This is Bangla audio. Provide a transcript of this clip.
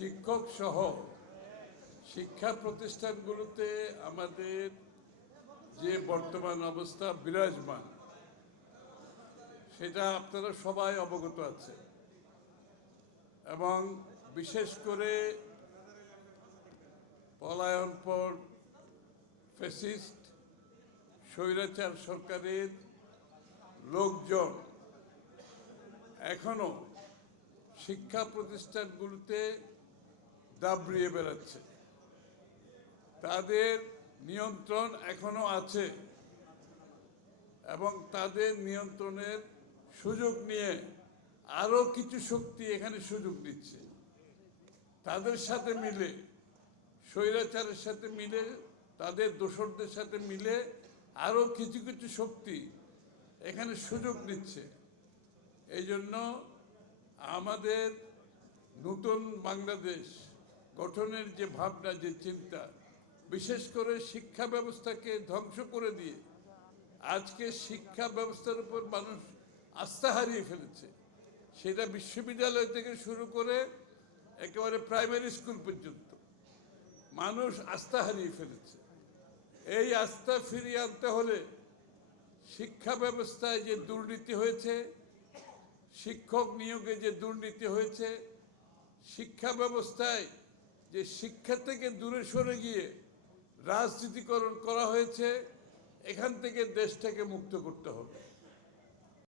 শিক্ষক সহ শিক্ষা প্রতিষ্ঠানগুলোতে আমাদের যে বর্তমান অবস্থা বিরাজমান সেটা আপনারা সবাই অবগত আছে এবং বিশেষ করে পলায়নপর ফ্যাসিস্ট স্বৈরাচার সরকারের লোকজন এখনো শিক্ষা প্রতিষ্ঠানগুলোতে দাবড়িয়ে বেড়াচ্ছে। তাদের নিয়ন্ত্রণ এখনো আছে এবং তাদের নিয়ন্ত্রণের সুযোগ নিয়ে আরও কিছু শক্তি এখানে সুযোগ নিচ্ছে। তাদের সাথে মিলে, স্বৈরাচারের সাথে মিলে, তাদের দোসরদের সাথে মিলে আরও কিছু কিছু শক্তি এখানে সুযোগ নিচ্ছে। এই জন্য আমাদের নতুন বাংলাদেশ গঠনের যে ভাবনা, যে চিন্তা, বিশেষ করে শিক্ষা ব্যবস্থাকে ধ্বংস করে দিয়ে আজকে শিক্ষা ব্যবস্থার উপর মানুষ আস্থা হারিয়ে ফেলেছে। সেটা বিশ্ববিদ্যালয় থেকে শুরু করে একেবারে প্রাইমারি স্কুল পর্যন্ত মানুষ আস্থা হারিয়ে ফেলেছে। এই আস্থা ফিরিয়ে আনতে হলে শিক্ষা ব্যবস্থায় যে দুর্নীতি হয়েছে, শিক্ষক নিয়োগে যে দুর্নীতি হয়েছে, শিক্ষা ব্যবস্থায় যে শিক্ষা থেকে দূরে সরে গিয়ে রাজনীতিকরণ করা হয়েছে, এখান থেকে দেশটাকে মুক্ত করতে হবে।